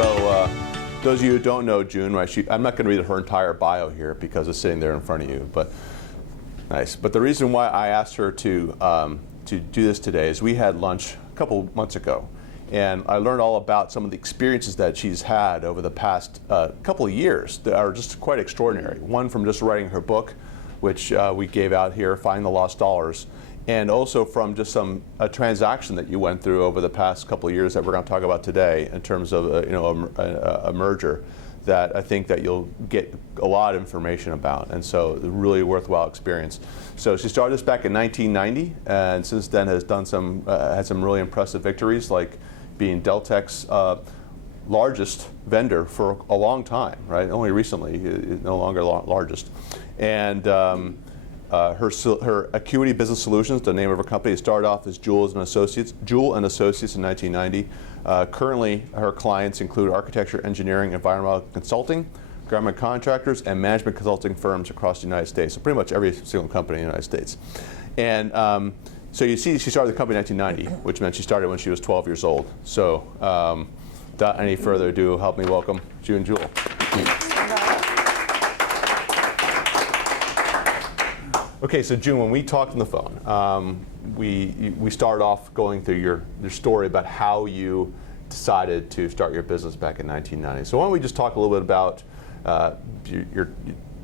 So those of you who don't know June, I'm not going to read her entire bio here because it's sitting there in front of you. But nice. But the reason why I asked her to do this today is we had lunch a couple months ago, and I learned all about some of the experiences that she's had over the past couple of years that are just quite extraordinary. One from just writing her book, which we gave out here, Finding the Lost Dollars, and also from just a transaction that you went through over the past couple of years that we're going to talk about today in terms of a merger that I think that you'll get a lot of information about, and so really worthwhile experience. So she started this back in 1990, and since then has done had some really impressive victories, like being Deltek's largest vendor for a long time, right? Only recently, no longer largest. And her Acuity Business Solutions, the name of her company, started off as Jewell Associates in 1990. Currently, her clients include architecture, engineering, environmental consulting, government contractors, and management consulting firms across the United States. So pretty much every single company in the United States. And so you see, she started the company in 1990, which meant she started when she was 12 years old. So without any further ado, help me welcome June Jewell. Okay, so June, when we talked on the phone, we started off going through your story about how you decided to start your business back in 1990. So why don't we just talk a little bit about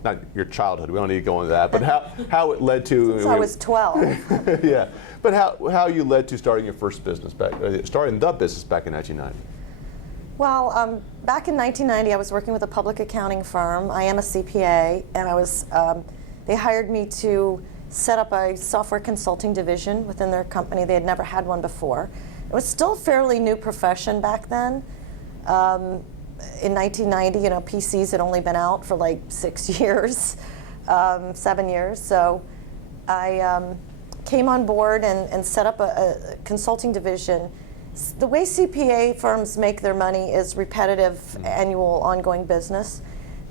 not your childhood, we don't need to go into that, but how it led to... Since I was 12. Yeah, but how you led to starting your first business starting the business back in 1990. Well, back in 1990, I was working with a public accounting firm. I am a CPA, and they hired me to set up a software consulting division within their company. They had never had one before. It was still a fairly new profession back then. In 1990, PCs had only been out for like 6 years, 7 years. So I came on board and set up a consulting division. The way CPA firms make their money is repetitive, annual, ongoing business.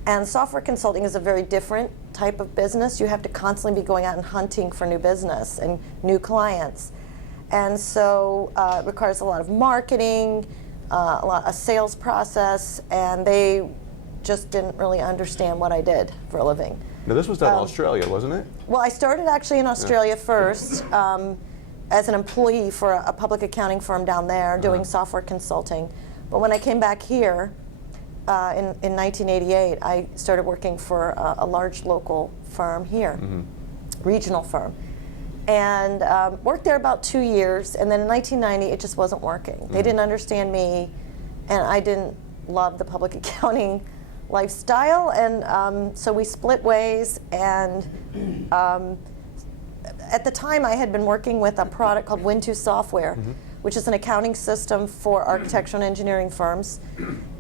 And software consulting is a very different type of business. You have to constantly be going out and hunting for new business and new clients. And so it requires a lot of marketing, a sales process, and they just didn't really understand what I did for a living. Now this was done in Australia, wasn't it? Well, I started actually in Australia first as an employee for a public accounting firm down there doing software consulting. But when I came back here, in 1988, I started working for a large local firm here, regional firm, and worked there about 2 years. And then in 1990, it just wasn't working. They didn't understand me, and I didn't love the public accounting lifestyle, and so we split ways. And at the time, I had been working with a product called Win2 Software, which is an accounting system for architectural and engineering firms.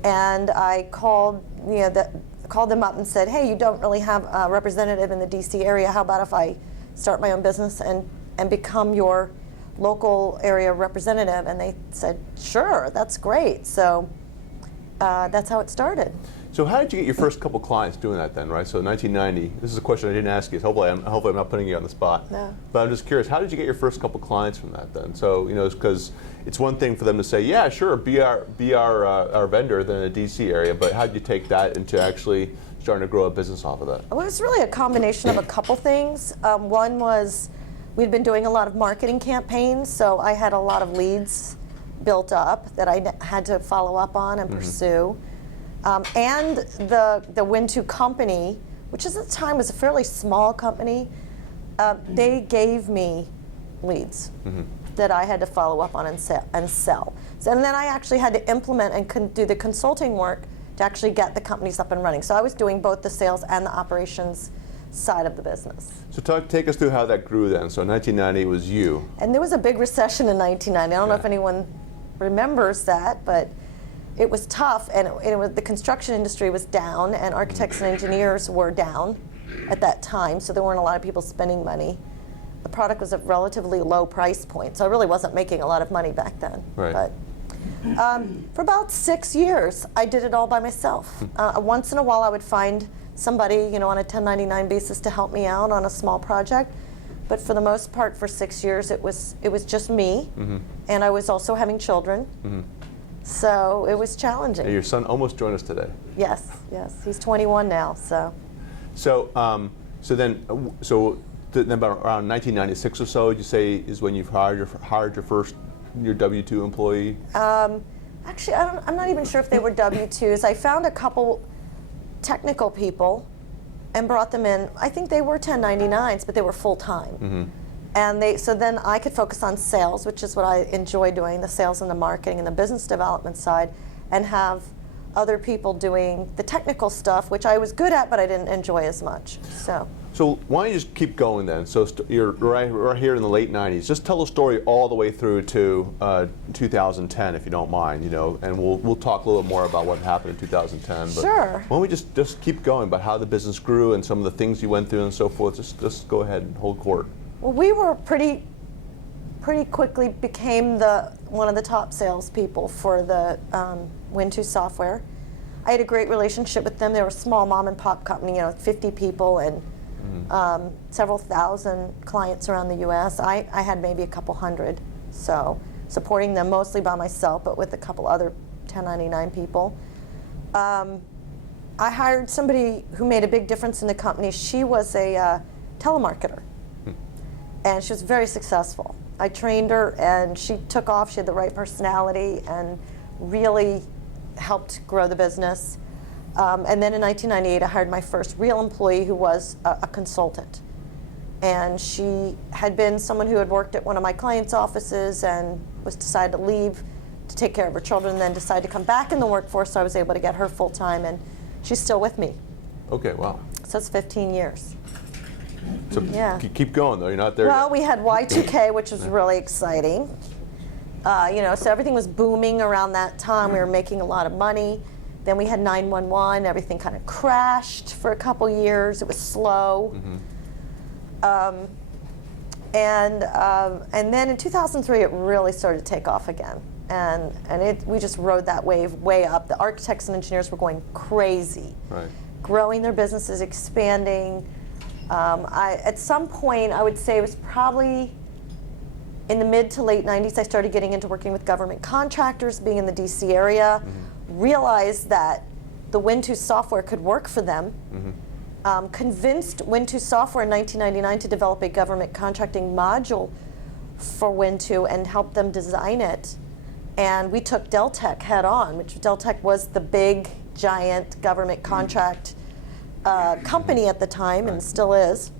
And I called them up and said, hey, you don't really have a representative in the DC area. How about if I start my own business and become your local area representative? And they said, sure, that's great. So that's how it started. So how did you get your first couple clients doing that then, right? So 1990, this is a question I didn't ask you, so hopefully I'm not putting you on the spot. No. But I'm just curious, how did you get your first couple clients from that then? So, because it's one thing for them to say, yeah, sure, be our vendor then in the DC area, but how did you take that into actually starting to grow a business off of that? Well, it was really a combination of a couple things. One was we'd been doing a lot of marketing campaigns, so I had a lot of leads built up that I had to follow up on and pursue. And the Win2 company, which at the time was a fairly small company, they gave me leads that I had to follow up on and sell. So, and then I actually had to implement and do the consulting work to actually get the companies up and running. So I was doing both the sales and the operations side of the business. So take us through how that grew then. So 1990 was you. And there was a big recession in 1990. I don't know if anyone remembers that, but it was tough, and the construction industry was down, and architects and engineers were down at that time, so there weren't a lot of people spending money. The product was a relatively low price point, so I really wasn't making a lot of money back then. Right. But for about 6 years, I did it all by myself. Once in a while, I would find somebody, on a 1099 basis to help me out on a small project. But for the most part, for 6 years, it was just me, and I was also having children. So it was challenging. And your son almost joined us today. Yes, yes. He's 21 now, so. So, then about around 1996 or so, you say, is when you've hired your first W-2 employee? Actually, I'm not even sure if they were W-2s. I found a couple technical people and brought them in. I think they were 1099s, but they were full-time. Mm-hmm. And so then I could focus on sales, which is what I enjoy doing, the sales and the marketing and the business development side, and have other people doing the technical stuff, which I was good at, but I didn't enjoy as much. So why don't you just keep going then? So you're right here in the late 90s. Just tell the story all the way through to 2010, if you don't mind, and we'll talk a little more about what happened in 2010. But sure. Why don't we just keep going about how the business grew and some of the things you went through and so forth. Just go ahead and hold court. Well, we were pretty quickly became one of the top salespeople for the Win2 software. I had a great relationship with them. They were a small mom and pop company, 50 people and several thousand clients around the U.S. I had maybe a couple hundred, so supporting them mostly by myself, but with a couple other 1099 people. I hired somebody who made a big difference in the company. She was a telemarketer, and she was very successful. I trained her, and she took off. She had the right personality and really helped grow the business. And then in 1998, I hired my first real employee who was a consultant. And she had been someone who had worked at one of my clients' offices and was decided to leave to take care of her children, and then decided to come back in the workforce, so I was able to get her full-time, and she's still with me. Okay, wow. So it's 15 years. So Yeah. keep going, though. You're not there Well, yet. we had Y2K, which was really exciting. So everything was booming around that time. We were making a lot of money. Then we had 911. Everything kind of crashed for a couple years. It was slow. Mm-hmm. And then in 2003, it really started to take off again. And we just rode that wave way up. The architects and engineers were going crazy, Right. growing their businesses, expanding. At some point, I would say it was probably in the mid to late 90s, I started getting into working with government contractors, being in the DC area, realized that the Win2 software could work for them, convinced Win2 software in 1999 to develop a government contracting module for Win2 and help them design it. And we took Deltek head on, which Deltek was the big, giant government contract company at the time, and still is.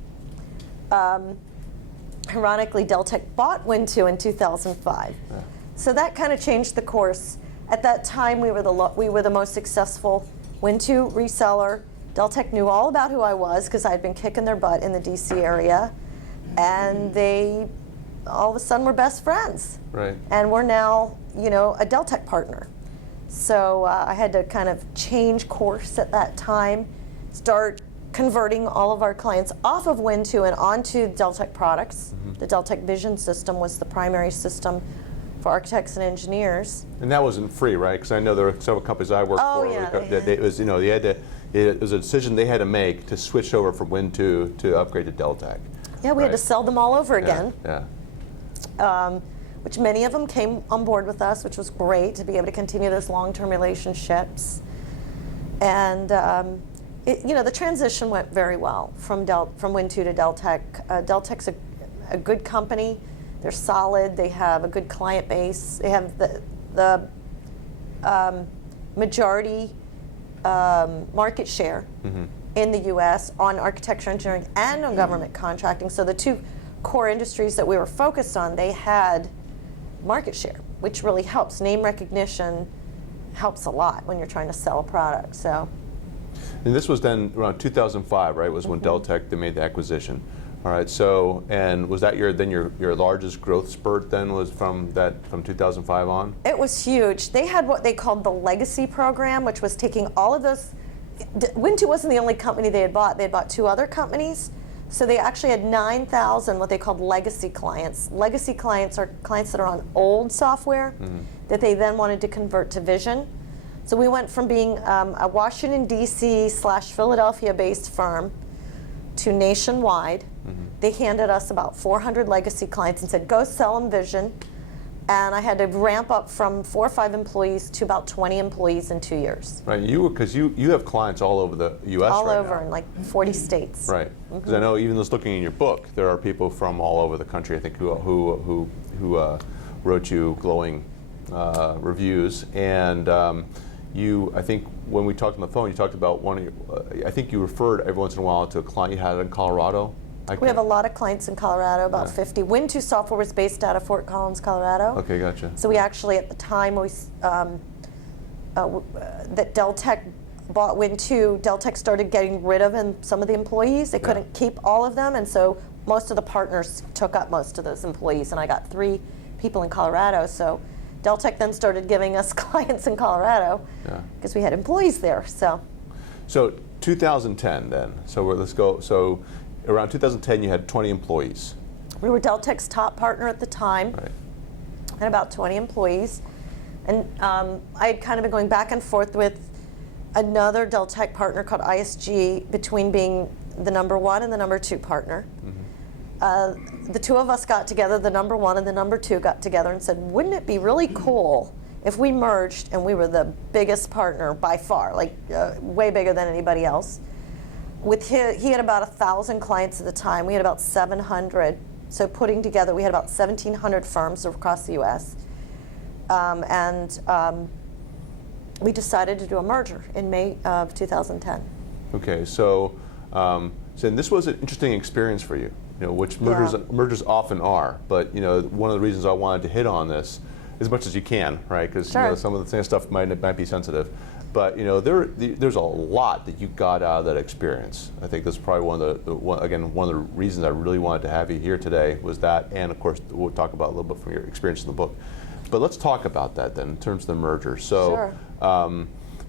Ironically, Deltek bought Win2 in 2005. Yeah. So that kind of changed the course. At that time, we were the most successful Win2 reseller. Deltek knew all about who I was because I had been kicking their butt in the DC area, and they all of a sudden were best friends. Right. And we're now, a Deltek partner. So I had to kind of change course at that time, start converting all of our clients off of Win2 and onto Deltek products. The Deltek Vision system was the primary system for architects and engineers. And that wasn't free, right? Because I know there are several companies I worked for. Yeah, It was, it was a decision they had to make to switch over from Win2 to upgrade to Deltek. Yeah, we had to sell them all over again. Yeah. Which many of them came on board with us, which was great to be able to continue those long-term relationships. And the transition went very well from Win2 to Deltek. Deltek's a good company. They're solid. They have a good client base. They have the majority market share in the U.S. on architecture, engineering, and on government contracting. So the two core industries that we were focused on, they had market share, which really helps. Name recognition helps a lot when you're trying to sell a product. So. And this was then around 2005, right? Was when Deltek they made the acquisition. All right. So, and was that your largest growth spurt then? Was from 2005 on? It was huge. They had what they called the legacy program, which was taking all of those. Win2 wasn't the only company they had bought. They had bought two other companies. So they actually had 9,000 what they called legacy clients. Legacy clients are clients that are on old software that they then wanted to convert to Vision. So we went from being a Washington, D.C. / Philadelphia-based firm to nationwide. They handed us about 400 legacy clients and said, go sell them Vision. And I had to ramp up from 4 or 5 employees to about 20 employees in 2 years. Right, because you have clients all over the U.S. All right over now. in like 40 states. Right, because I know even just looking in your book, there are people from all over the country, I think, who wrote you glowing reviews. And I think when we talked on the phone, you talked about one of your, I think you referred every once in a while to a client you had in Colorado. We have a lot of clients in Colorado, about 50. Win2 Software was based out of Fort Collins, Colorado. Okay, gotcha. So we actually, at the time that Deltek bought Win2, Deltek started getting rid of some of the employees. They couldn't keep all of them, and so most of the partners took up most of those employees, and I got 3 people in Colorado. So Deltek then started giving us clients in Colorado because we had employees there. So 2010 then. So let's go. So around 2010, you had 20 employees. We were Deltek's top partner at the time, right, and about 20 employees. And I had kind of been going back and forth with another Deltek partner called ISG between being the number 1 and the number 2 partner. The 2 of us got together, the number 1 and the number 2 got together and said, wouldn't it be really cool if we merged and we were the biggest partner by far, like way bigger than anybody else. He had about 1,000 clients at the time. We had about 700. So putting together, we had about 1,700 firms across the U.S. We decided to do a merger in May of 2010. Okay, so this was an interesting experience for you, which mergers often are. But one of the reasons I wanted to hit on this as much as you can, right? Because some of the same stuff might be sensitive. But there's a lot that you got out of that experience. I think that's probably one of the reasons I really wanted to have you here today was that, and of course we'll talk about a little bit from your experience in the book. But let's talk about that then in terms of the merger. So,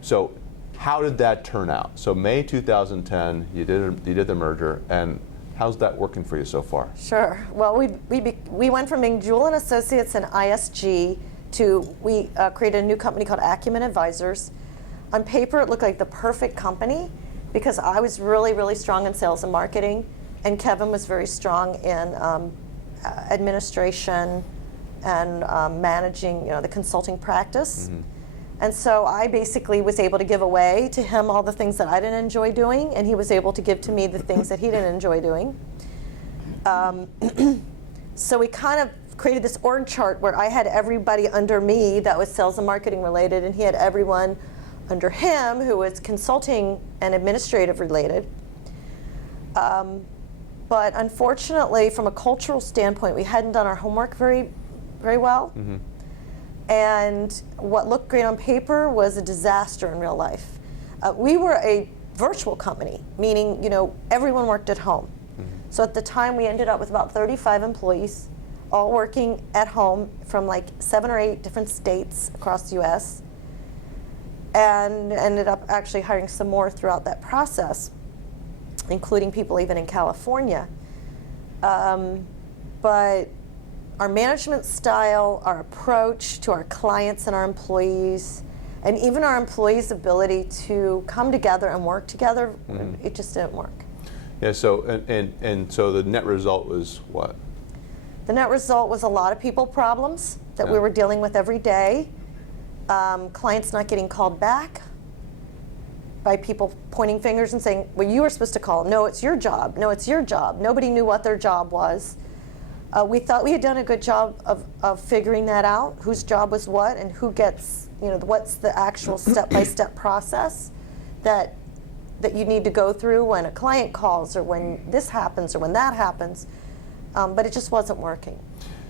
so how did that turn out? So May 2010, you did the merger, and how's that working for you so far? Sure. Well, we went from being Jewell Associates and ISG to we created a new company called Acumen Advisors. On paper, it looked like the perfect company because I was really, really strong in sales and marketing, and Kevin was very strong in administration and managing, the consulting practice. Mm-hmm. And so I basically was able to give away to him all the things that I didn't enjoy doing, and he was able to give to me the things that he didn't enjoy doing. So we kind of created this org chart where I had everybody under me that was sales and marketing related, and he had everyone under him who was consulting and administrative related. But unfortunately, from a cultural standpoint, we hadn't done our homework very, very well. Mm-hmm. And what looked great on paper was a disaster in real life. We were a virtual company, meaning everyone worked at home. Mm-hmm. So at the time, we ended up with about 35 employees, all working at home from like 7 or 8 different states across the U.S., and ended up actually hiring some more throughout that process, including people even in California. But our management style, our approach to our clients and our employees, and even our employees' ability to come together and work together, it just didn't work. Yeah, so and so the net result was what? The net result was a lot of people problems that we were dealing with every day. Clients not getting called back by people pointing fingers and saying, well, you were supposed to call. No, it's your job. No, it's your job. Nobody knew what their job was. We thought we had done a good job of figuring that out, whose job was what, and who gets, what's the actual step-by-step process that you need to go through when a client calls or when this happens or when that happens. But it just wasn't working.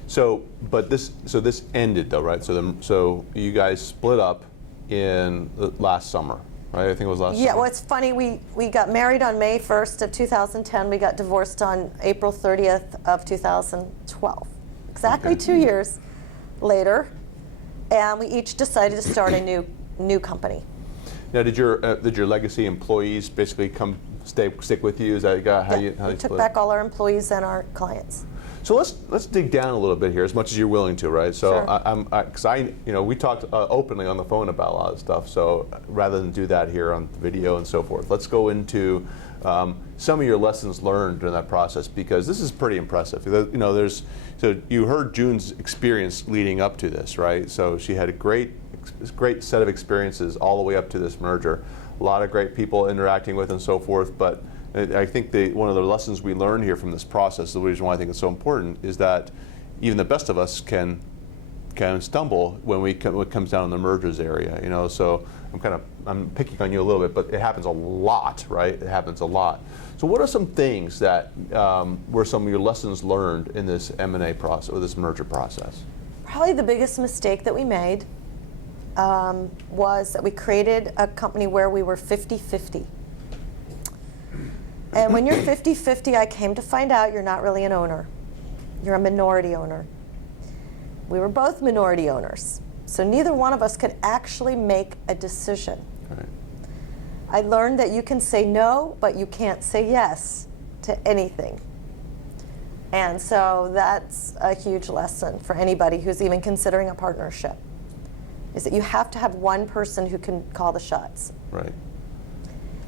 So this ended though, right? So you guys split up in last summer, right? I think it was last summer. Yeah, well, it's funny. We got married on May 1st of 2010. We got divorced on April 30th of 2012. Exactly 2 years later, and we each decided to start a new company. Now, did your legacy employees basically stick with you? Is that how you took back all our employees and our clients. So let's dig down a little bit here, as much as you're willing to, right? So sure. We talked openly on the phone about a lot of stuff. So rather than do that here on video and so forth, let's go into some of your lessons learned during that process, because this is pretty impressive. So you heard June's experience leading up to this, right? So she had a great set of experiences all the way up to this merger. A lot of great people interacting with and so forth, but I think one of the lessons we learned here from this process, the reason why I think it's so important, is that even the best of us can stumble when it comes down in the mergers area. So I'm picking on you a little bit, but it happens a lot, right? It happens a lot. So what are some things that were some of your lessons learned in this M&A process, or this merger process? Probably the biggest mistake that we made was that we created a company where we were 50-50. And when you're 50-50, I came to find out you're not really an owner. You're a minority owner. We were both minority owners, so neither one of us could actually make a decision. Right. I learned that you can say no, but you can't say yes to anything. And so that's a huge lesson for anybody who's even considering a partnership, is that you have to have one person who can call the shots. Right.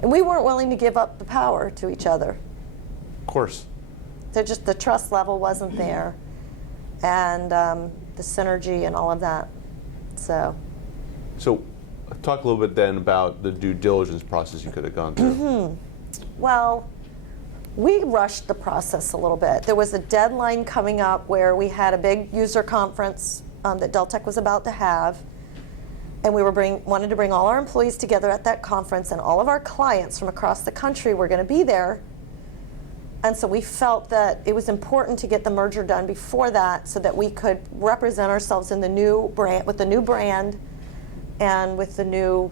And we weren't willing to give up the power to each other. Of course. So just the trust level wasn't there, and the synergy and all of that. So talk a little bit then about the due diligence process you could have gone through. Well, we rushed the process a little bit. There was a deadline coming up where we had a big user conference that Deltek was about to have, and we wanted to bring all our employees together at that conference, and all of our clients from across the country were going to be there. And so we felt that it was important to get the merger done before that, so that we could represent ourselves in the new brand, with the new brand, and with the new,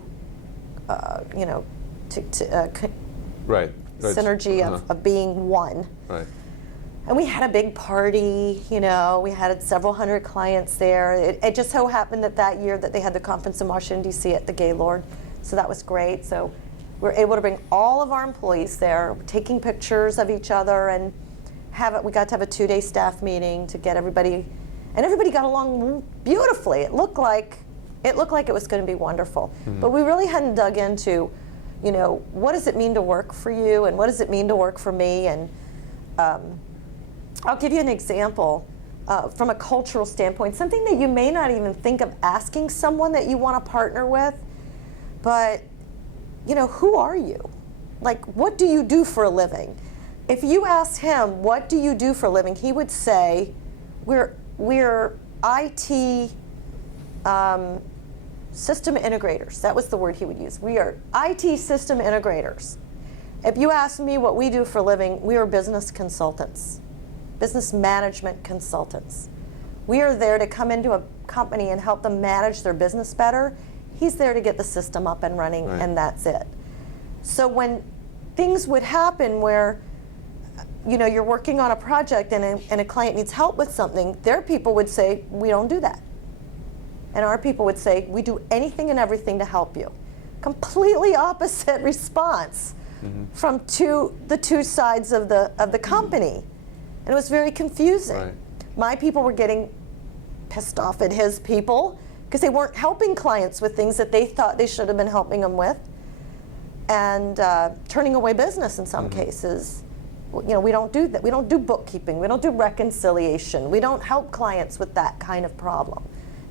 Right. synergy of being one. Right. And we had a big party, we had several hundred clients there. It just so happened that year that they had the conference in Washington, D.C. at the Gaylord, so that was great. So we were able to bring all of our employees there, taking pictures of each other, and we got to have a 2-day staff meeting to get everybody, and everybody got along beautifully. It looked like it was going to be wonderful. Mm-hmm. But we really hadn't dug into, what does it mean to work for you, and what does it mean to work for me? And I'll give you an example from a cultural standpoint, something that you may not even think of asking someone that you want to partner with, but who are you? Like, what do you do for a living? If you asked him, what do you do for a living, he would say, we're IT system integrators. That was the word he would use. We are IT system integrators. If you ask me what we do for a living, we are business consultants, business management consultants. We are there to come into a company and help them manage their business better. He's there to get the system up and running, right. And that's it. So when things would happen where you're working on a project and a client needs help with something, their people would say, we don't do that. And our people would say, we do anything and everything to help you. Completely opposite response from the two sides of the company. And it was very confusing. Right. My people were getting pissed off at his people because they weren't helping clients with things that they thought they should have been helping them with, and turning away business in some cases. We don't do that. We don't do bookkeeping. We don't do reconciliation. We don't help clients with that kind of problem.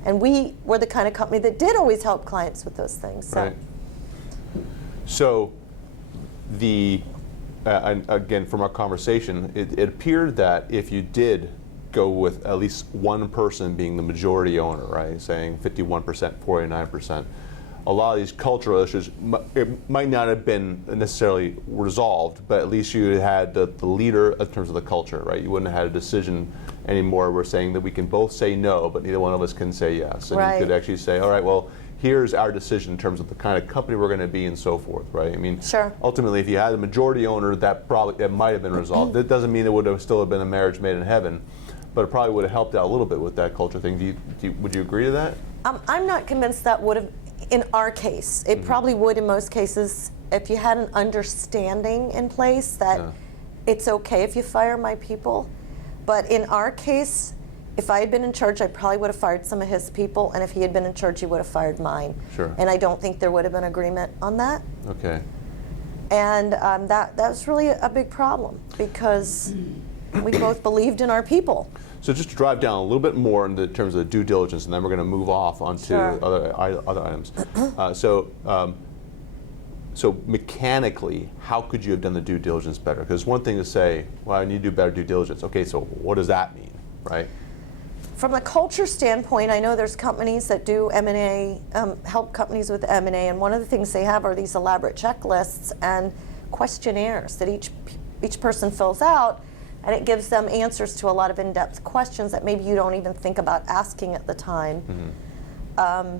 And we were the kind of company that did always help clients with those things. So, right. So again, from our conversation, it appeared that if you did go with at least one person being the majority owner, right, saying 51%, 49%, a lot of these cultural issues, it might not have been necessarily resolved, but at least you had the leader in terms of the culture, right? You wouldn't have had a decision anymore. We're saying that we can both say no, but neither one of us can say yes. And right. You could actually say, all right, well, here's our decision in terms of the kind of company we're going to be and so forth, right? I mean, sure. Ultimately, if you had a majority owner, that might have been resolved. That doesn't mean it would have still have been a marriage made in heaven, but it probably would have helped out a little bit with that culture thing. Would you agree to that? I'm not convinced that would have, in our case. It probably would in most cases if you had an understanding in place that it's okay if you fire my people. But in our case, if I had been in charge, I probably would have fired some of his people, and if he had been in charge, he would have fired mine. Sure. And I don't think there would have been agreement on that. Okay. And that was really a big problem because we both believed in our people. So just to drive down a little bit more in the terms of due diligence, and then we're going to move off onto Sure. other items. So mechanically, how could you have done the due diligence better? Because one thing to say, well, I need to do better due diligence. Okay, so what does that mean, right? From the culture standpoint, I know there's companies that do M&A, help companies with M&A, and one of the things they have are these elaborate checklists and questionnaires that each person fills out, and it gives them answers to a lot of in-depth questions that maybe you don't even think about asking at the time. Mm-hmm.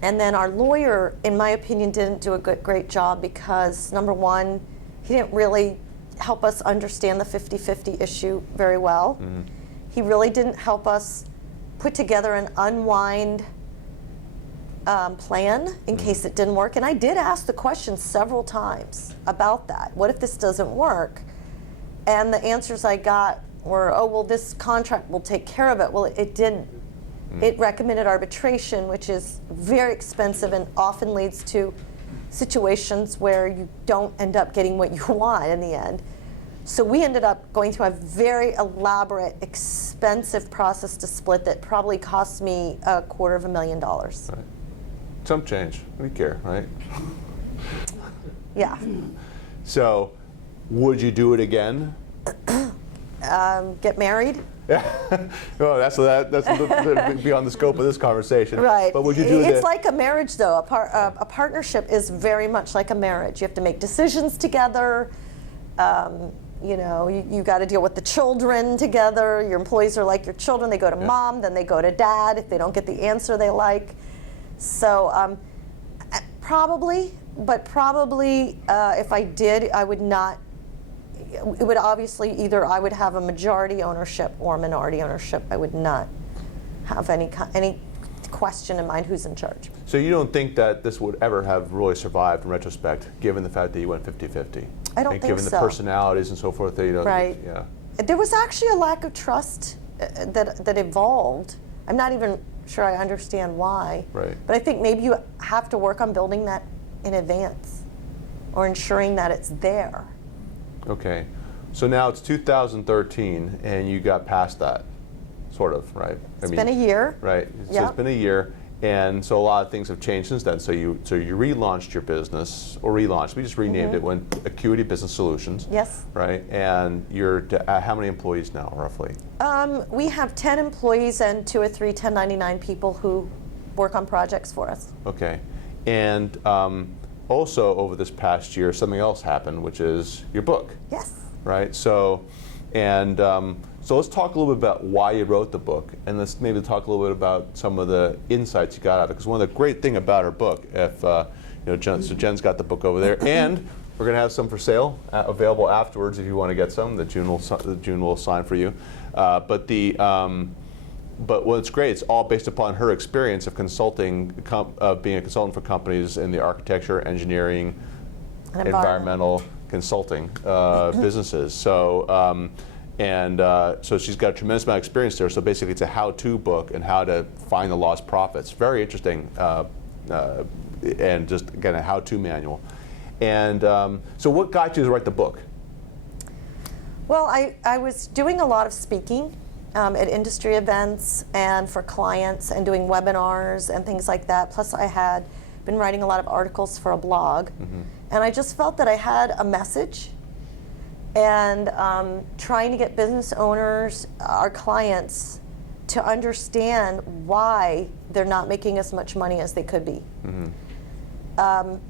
And then our lawyer, in my opinion, didn't do a great job because, number one, he didn't really help us understand the 50-50 issue very well. Mm-hmm. He really didn't help us put together an unwind plan in case it didn't work. And I did ask the question several times about that. What if this doesn't work? And the answers I got were, oh, well, this contract will take care of it. Well, it didn't. It recommended arbitration, which is very expensive and often leads to situations where you don't end up getting what you want in the end. So we ended up going through a very elaborate, expensive process to split that probably cost me $250,000. Right. Some change. We care, right? Yeah. So, would you do it again? Get married? Yeah. Well, that's beyond the scope of this conversation. Right. But would you do It's like a marriage, though. A partnership is very much like a marriage. You have to make decisions together. You got to deal with the children together. Your employees are like your children. They go to mom, then they go to dad if they don't get the answer they like. So probably if I did, I would not. It would obviously either I would have a majority ownership or minority ownership. I would not have any question in mind who's in charge. So you don't think that this would ever have really survived in retrospect, given the fact that you went 50-50? I don't and think given so. the personalities and so forth that Right. Yeah. There was actually a lack of trust that evolved. I'm not even sure I understand why. Right. But I think maybe you have to work on building that in advance or ensuring that it's there. Okay. So now it's 2013 and you got past that, sort of, right? It's been a year. Right. So it's been a year. And so a lot of things have changed since then. So you relaunched your business, or relaunched, we just renamed it, went Acuity Business Solutions. Yes. Right, and you're how many employees now, roughly? We have 10 employees and 2 or 3 1099 people who work on projects for us. Okay, and also over this past year, something else happened, which is your book. Yes. Right, so let's talk a little bit about why you wrote the book, and let's maybe talk a little bit about some of the insights you got out of it. Because one of the great things about our book, Jen's got the book over there, and we're going to have some for sale, available afterwards if you want to get some. That June will sign for you. But what's great, it's all based upon her experience of consulting, being a consultant for companies in the architecture, engineering, environmental consulting businesses. So. So she's got a tremendous amount of experience there. So basically, it's a how-to book and how to find the lost profits. Very interesting, and just again a how-to manual. And so, what got you to write the book? Well, I was doing a lot of speaking at industry events and for clients, and doing webinars and things like that. Plus, I had been writing a lot of articles for a blog, and I just felt that I had a message. And trying to get business owners, our clients, to understand why they're not making as much money as they could be.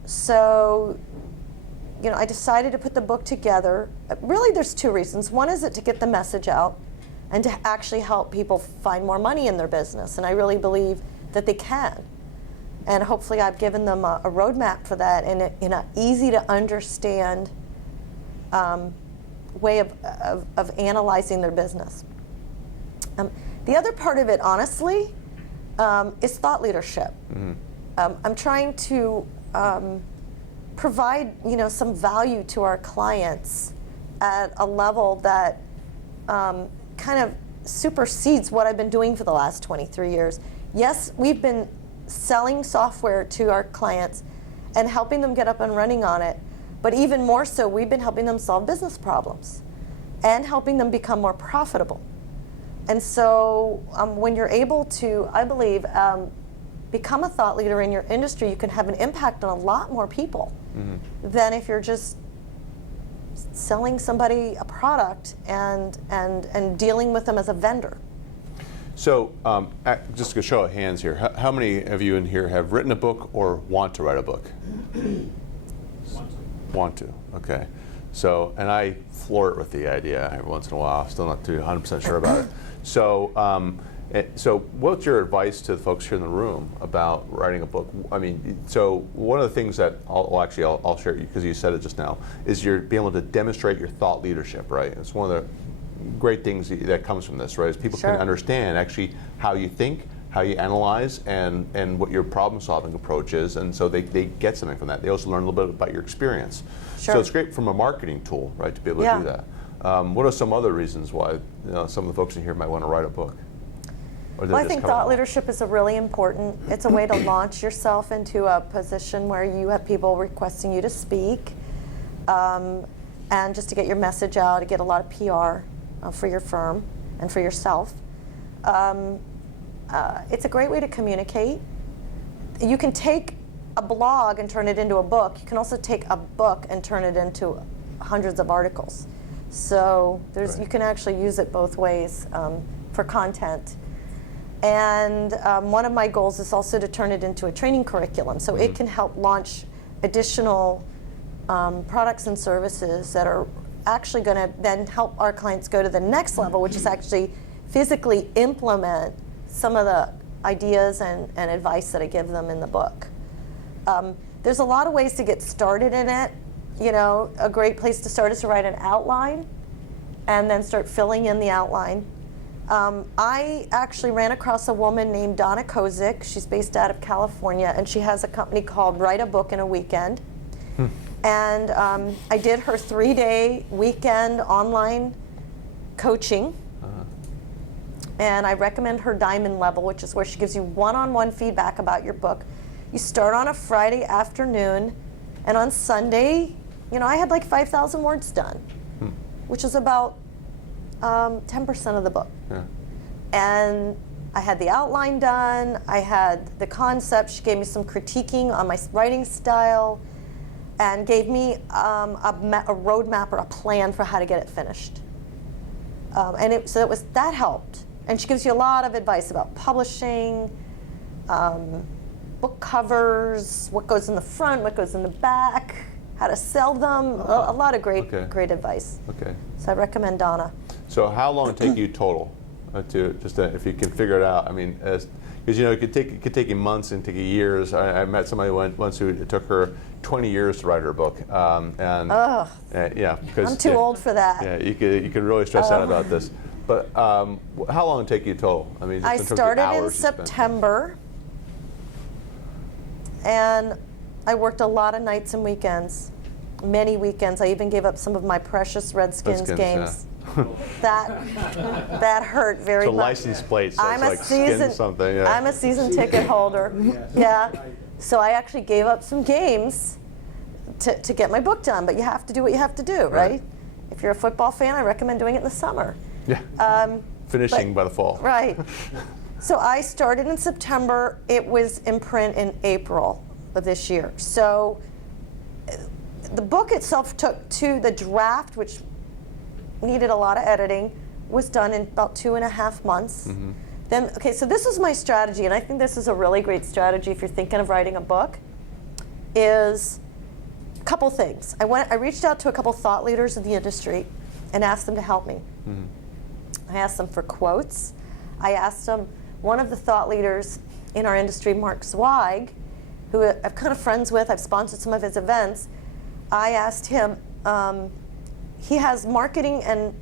So, I decided to put the book together. Really, there's 2 reasons. One is to get the message out and to actually help people find more money in their business. And I really believe that they can. And hopefully I've given them a roadmap for that in an easy to understand way of analyzing their business. The other part of it, honestly, is thought leadership. I'm trying to provide, some value to our clients at a level that kind of supersedes what I've been doing for the last 23 years. Yes, we've been selling software to our clients and helping them get up and running on it, But even more so, we've been helping them solve business problems and helping them become more profitable. And so when you're able to, I believe, become a thought leader in your industry, you can have an impact on a lot more people than if you're just selling somebody a product and dealing with them as a vendor. So just a show of hands here, how many of you in here have written a book or want to write a book? Want to, okay. So, and I flirt with the idea every once in a while, still not too 100% sure about it. So, so what's your advice to the folks here in the room about writing a book? I mean, so one of the things that I'll share, because you said it just now, is you're being able to demonstrate your thought leadership, right? It's one of the great things that comes from this, right? Is people can understand actually how you think, how you analyze, and what your problem-solving approach is, and so they get something from that. They also learn a little bit about your experience. So it's great from a marketing tool, right, to be able to do that. What are some other reasons why some of the folks in here might want to write a book? Well, I think thought leadership is a really important, it's a way to launch yourself into a position where you have people requesting you to speak, and just to get your message out, to get a lot of PR for your firm and for yourself. It's a great way to communicate. You can take a blog and turn it into a book. You can also take a book and turn it into hundreds of articles. So you can actually use it both ways for content. And one of my goals is also to turn it into a training curriculum, so it can help launch additional products and services that are actually going to then help our clients go to the next level, which is actually physically implement some of the ideas and advice that I give them in the book. There's a lot of ways to get started in it. You know, a great place to start is to write an outline and then start filling in the outline. I actually ran across a woman named Donna Kozik. She's based out of California, and she has a company called Write a Book in a Weekend. And I did her 3-day weekend online coaching. And I recommend her Diamond Level, which is where she gives you one-on-one feedback about your book. You start on a Friday afternoon, and on Sunday, you know, I had like 5,000 words done, which is about 10% of the book. And I had the outline done, I had the concept, she gave me some critiquing on my writing style, and gave me a roadmap or a plan for how to get it finished. That helped. And she gives you a lot of advice about publishing, book covers, what goes in the front, what goes in the back, how to sell them, a lot of great advice. So I recommend Donna. So how long did it take you total if you can figure it out? I mean, because you know, it could take you months and take you years. I met somebody once who it took her 20 years to write her book, because I'm too old for that. Yeah, you could really stress out about this. But how long did it take you total? I mean, I started in September, and I worked a lot of nights and weekends, many weekends. I even gave up some of my precious Redskins games. That hurt very much. So license plates, that's like skin something. Yeah. I'm a season ticket holder. So I actually gave up some games to get my book done, but you have to do what you have to do, right? If you're a football fan, I recommend doing it in the summer. Finishing by the fall. Right. So I started in September. It was in print in April of this year. So the book itself the draft, which needed a lot of editing, was done in about 2.5 months. Then, so this is my strategy, and I think this is a really great strategy if you're thinking of writing a book, is a couple things. I reached out to a couple thought leaders in the industry and asked them to help me. I asked them for quotes. I asked them, one of the thought leaders in our industry, Mark Zweig, who I'm kind of friends with, I've sponsored some of his events, I asked him, he has marketing and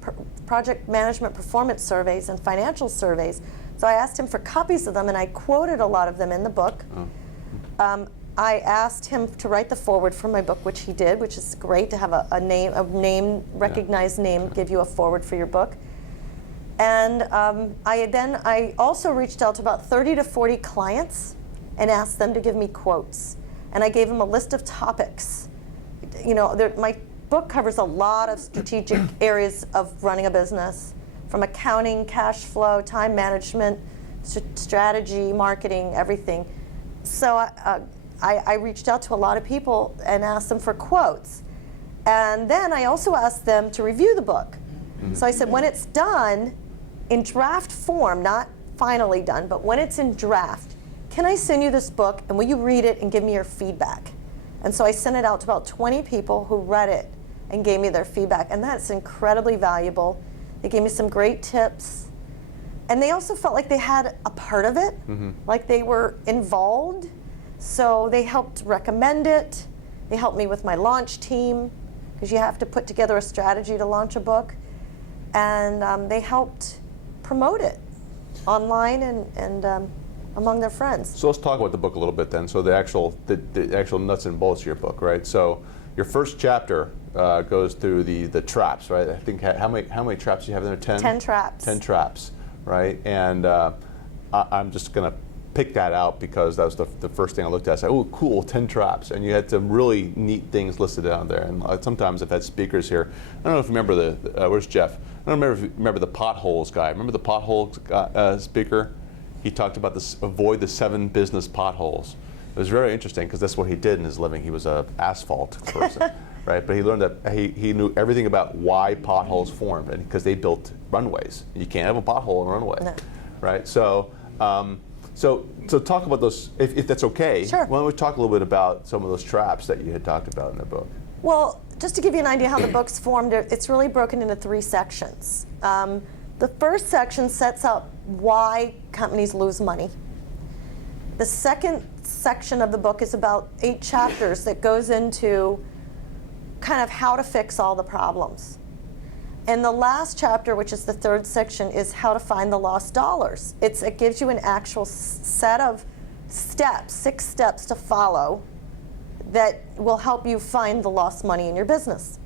project management performance surveys and financial surveys. So I asked him for copies of them, and I quoted a lot of them in the book. I asked him to write the foreword for my book, which he did, which is great to have a recognized name give you a foreword for your book. And I also reached out to about 30 to 40 clients and asked them to give me quotes. And I gave them a list of topics. my book covers a lot of strategic areas of running a business, from accounting, cash flow, time management, strategy, marketing, everything. So I reached out to a lot of people and asked them for quotes. And then I also asked them to review the book. So I said, when it's done in draft form, not finally done, but when it's in draft, can I send you this book and will you read it and give me your feedback? And so I sent it out to about 20 people who read it and gave me their feedback, and that's incredibly valuable. They gave me some great tips, and they also felt like they had a part of it, like they were involved. So they helped recommend it. They helped me with my launch team, because you have to put together a strategy to launch a book, and they helped promote it online and among their friends. So let's talk about the book a little bit then. So the actual nuts and bolts of your book, right? So your first chapter goes through the traps, right? I think how many traps do you have in there? 10? 10 traps. 10 traps, right? And I'm just going to pick that out because that was the first thing I looked at. I said, oh, cool, 10 traps. And you had some really neat things listed down there. And sometimes I've had speakers here. I don't know if you remember where's Jeff? I don't remember if you remember the potholes guy. Remember the potholes speaker? He talked about avoid the 7 business potholes. It was very interesting because that's what he did in his living. He was an asphalt person, right? But he learned that he knew everything about why potholes formed, and because they built runways. You can't have a pothole in a runway, no. Right? So, so talk about those, if that's okay. Sure. Why don't we talk a little bit about some of those traps that you had talked about in the book? Well, just to give you an idea how the book's formed, it's really broken into 3 sections. The first section sets out why companies lose money. The second section of the book is about 8 chapters that goes into kind of how to fix all the problems. And the last chapter, which is the third section, is how to find the lost dollars. It gives you an actual set of steps, 6 steps to follow that will help you find the lost money in your business.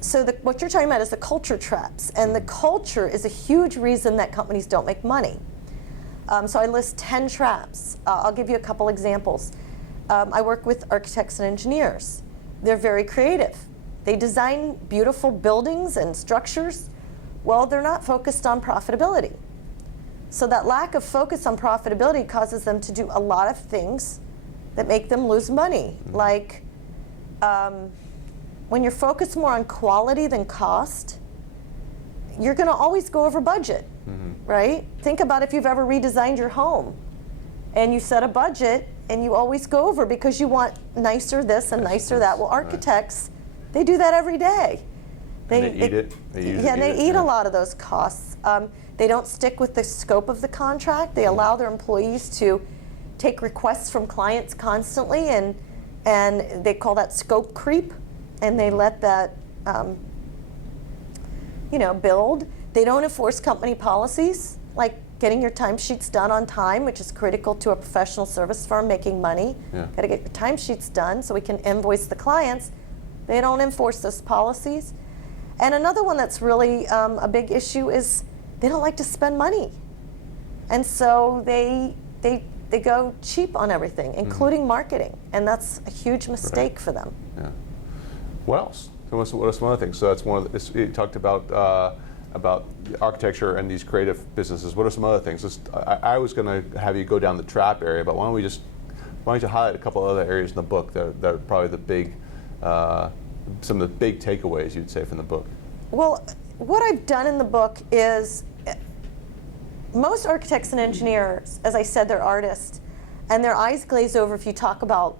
So what you're talking about is the culture traps, and the culture is a huge reason that companies don't make money. So I list 10 traps. I'll give you a couple examples. I work with architects and engineers. They're very creative. They design beautiful buildings and structures. Well, they're not focused on profitability. So that lack of focus on profitability causes them to do a lot of things that make them lose money, like when you're focused more on quality than cost, you're going to always go over budget, right? Think about if you've ever redesigned your home and you set a budget and you always go over because you want nicer this and nicer that. Well, architects, they do that every day. They eat it. They eat a lot of those costs. They don't stick with the scope of the contract. They allow their employees to take requests from clients constantly, and they call that scope creep. And they let that, build. They don't enforce company policies, like getting your timesheets done on time, which is critical to a professional service firm making money. Got to get your timesheets done so we can invoice the clients. They don't enforce those policies. And another one that's really a big issue is they don't like to spend money. And so they go cheap on everything, including marketing. And that's a huge mistake for them. Yeah. What else? So what's one of the things? So that's one of the, you talked about architecture and these creative businesses. What are some other things? I was going to have you go down the trap area, but why don't you highlight a couple other areas in the book that are probably the big, some of the big takeaways you'd say from the book? Well, what I've done in the book is most architects and engineers, as I said, they're artists, and their eyes glaze over if you talk about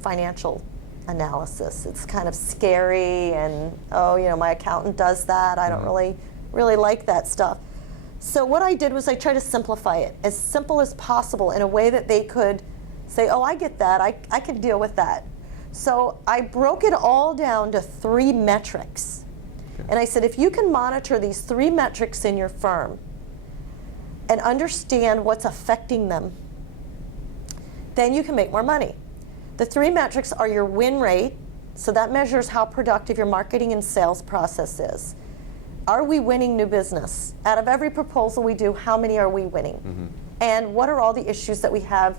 financial analysis. It's kind of scary, and my accountant does that. I don't really like that stuff. So what I did was I tried to simplify it as simple as possible in a way that they could say, oh, I get that. I can deal with that. So I broke it all down to 3 metrics. Okay. And I said, if you can monitor these 3 metrics in your firm and understand what's affecting them, then you can make more money. The 3 metrics are your win rate, so that measures how productive your marketing and sales process is. Are we winning new business? Out of every proposal we do, how many are we winning? And what are all the issues that we have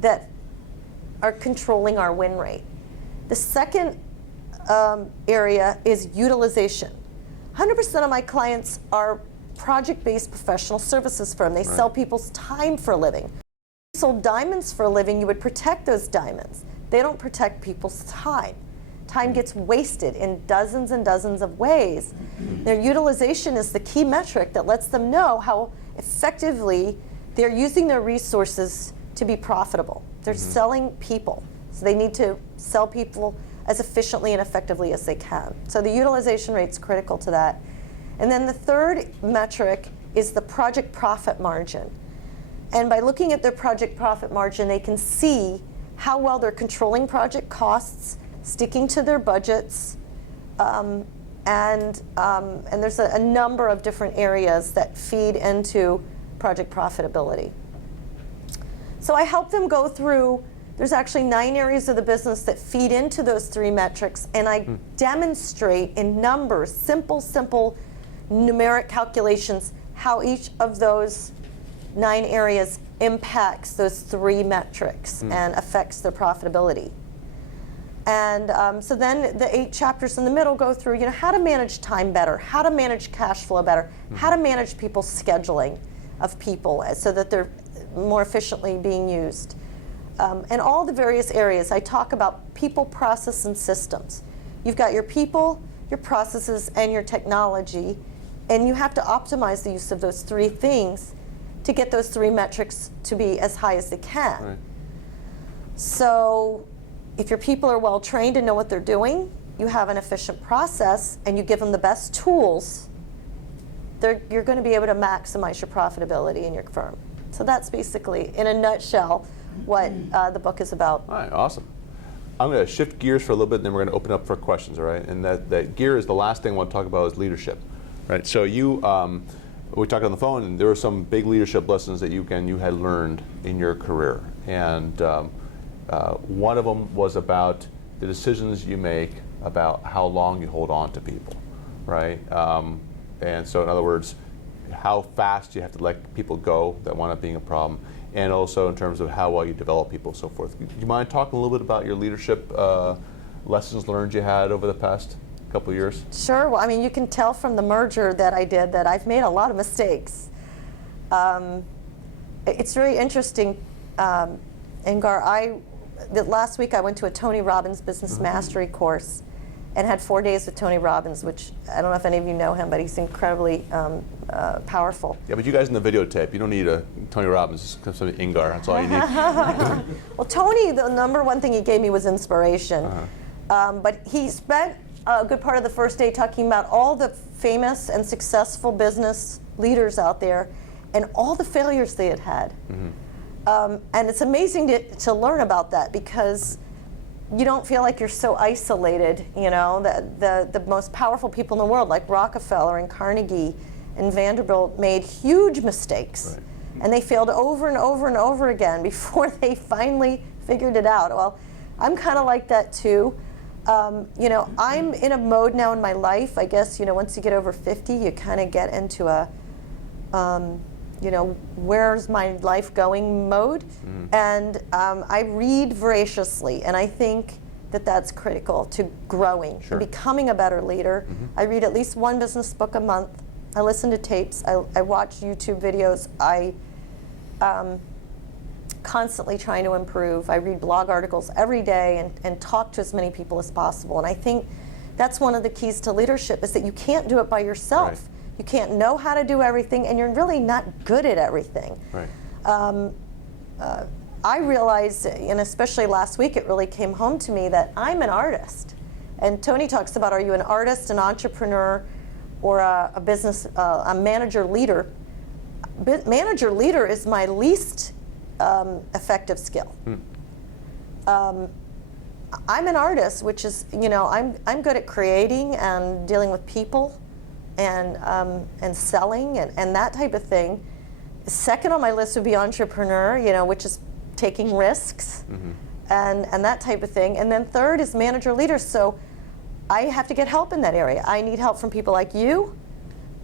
that are controlling our win rate? The second area is utilization. 100% of my clients are project-based professional services firm. They sell people's time for a living. If you sold diamonds for a living, you would protect those diamonds. They don't protect people's time. Time gets wasted in dozens and dozens of ways. Their utilization is the key metric that lets them know how effectively they're using their resources to be profitable. They're selling people, so they need to sell people as efficiently and effectively as they can. So the utilization rate's critical to that. And then the third metric is the project profit margin. And by looking at their project profit margin, they can see how well they're controlling project costs, sticking to their budgets, and there's a number of different areas that feed into project profitability. So I help them go through, there's actually 9 areas of the business that feed into those 3 metrics, and I demonstrate in numbers, simple numeric calculations, how each of those 9 areas impacts those 3 metrics and affects their profitability. And so then the 8 chapters in the middle go through, how to manage time better, how to manage cash flow better, how to manage people's scheduling of people so that they're more efficiently being used. And all the various areas, I talk about people, process, and systems. You've got your people, your processes, and your technology, and you have to optimize the use of those 3 things to get those 3 metrics to be as high as they can. Right. So if your people are well trained and know what they're doing, you have an efficient process, and you give them the best tools, you're going to be able to maximize your profitability in your firm. So that's basically, in a nutshell, what the book is about. All right, awesome. I'm going to shift gears for a little bit, and then we're going to open up for questions, all right? And that gear is the last thing I want to talk about is leadership, right? So you, we talked on the phone, and there were some big leadership lessons that you had learned in your career. And one of them was about the decisions you make about how long you hold on to people, right? And so in other words, how fast you have to let people go that wind up being a problem, and also in terms of how well you develop people, so forth. Do you mind talking a little bit about your leadership lessons learned you had over the past couple of years? Sure. Well, I mean, you can tell from the merger that I did that I've made a lot of mistakes. It's very interesting, Ingar. Last week I went to a Tony Robbins Business Mastery course and had 4 days with Tony Robbins, which I don't know if any of you know him, but he's incredibly powerful. Yeah, but you guys in the videotape, you don't need a Tony Robbins, just some Ingar, that's all you need. Well, Tony, the number one thing he gave me was inspiration. But he spent a good part of the first day talking about all the famous and successful business leaders out there and all the failures they had had. And it's amazing to learn about that, because you don't feel like you're so isolated. The most powerful people in the world, like Rockefeller and Carnegie and Vanderbilt, made huge mistakes. Right. And they failed over and over and over again before they finally figured it out. Well, I'm kind of like that too. I'm in a mode now in my life, I guess, once you get over 50, you kind of get into a where's my life going mode. And I read voraciously, and I think that that's critical to growing and becoming a better leader. I read at least 1 business book a month. I listen to tapes. I watch YouTube videos. I constantly trying to improve. I read blog articles every day and talk to as many people as possible. And I think that's one of the keys to leadership, is that you can't do it by yourself. Right. You can't know how to do everything, and you're really not good at everything. Right. I realized, and especially last week, it really came home to me that I'm an artist. And Tony talks about, are you an artist, an entrepreneur, or a business, a manager leader? Manager leader is my least effective skill. I'm an artist, which is, I'm good at creating and dealing with people and selling and that type of thing. Second on my list would be entrepreneur, which is taking risks and that type of thing. And then third is manager leader. So I have to get help in that area. I need help from people like you,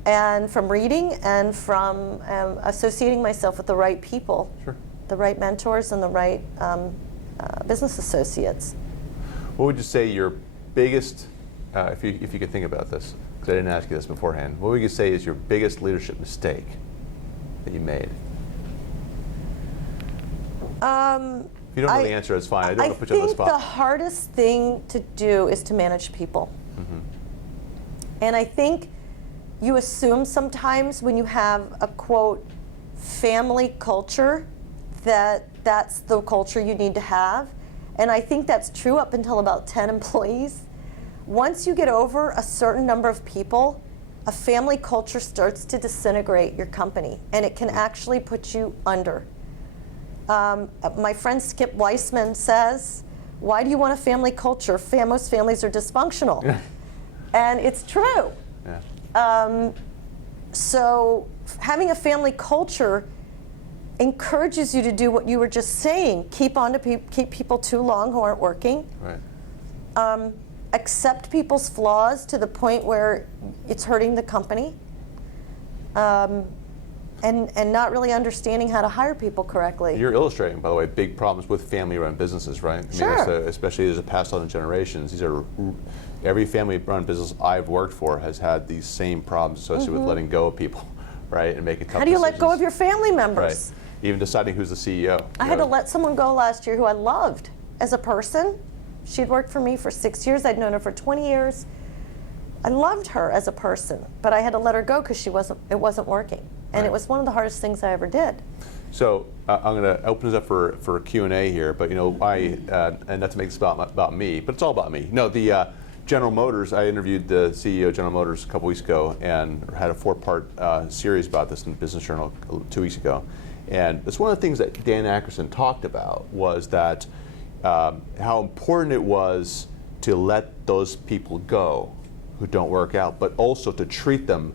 and from reading, and from associating myself with the right people, the right mentors, and the right business associates. What would you say your biggest, if you could think about this, because I didn't ask you this beforehand, what would you say is your biggest leadership mistake that you made? If you don't know the answer, it's fine. I don't want to put you on the spot. I think the hardest thing to do is to manage people. And I think you assume sometimes when you have a, quote, family culture, that that's the culture you need to have. And I think that's true up until about 10 employees. Once you get over a certain number of people, a family culture starts to disintegrate your company, and it can actually put you under. My friend Skip Weissman says, why do you want a family culture? Most families are dysfunctional. And it's true. Yeah. So having a family culture encourages you to do what you were just saying. Keep people too long who aren't working. Right. Accept people's flaws to the point where it's hurting the company. And not really understanding how to hire people correctly. You're illustrating, by the way, big problems with family-run businesses, right? Sure. Especially as a passed on in generations. These are every family-run business I've worked for has had these same problems associated with letting go of people, right, and making tough decisions. How do you let go of your family members? Right. Even deciding who's the CEO. I had to let someone go last year who I loved as a person. She'd worked for me for 6 years. I'd known her for 20 years. I loved her as a person, but I had to let her go because it wasn't working. And Right. it was one of the hardest things I ever did. So I'm going to open this up for Q&A here, but and not to make this about me, but it's all about me. No, the General Motors, I interviewed the CEO of General Motors a couple weeks ago and had a 4-part series about this in the Business Journal 2 weeks ago. And it's one of the things that Dan Ackerson talked about was that how important it was to let those people go who don't work out, but also to treat them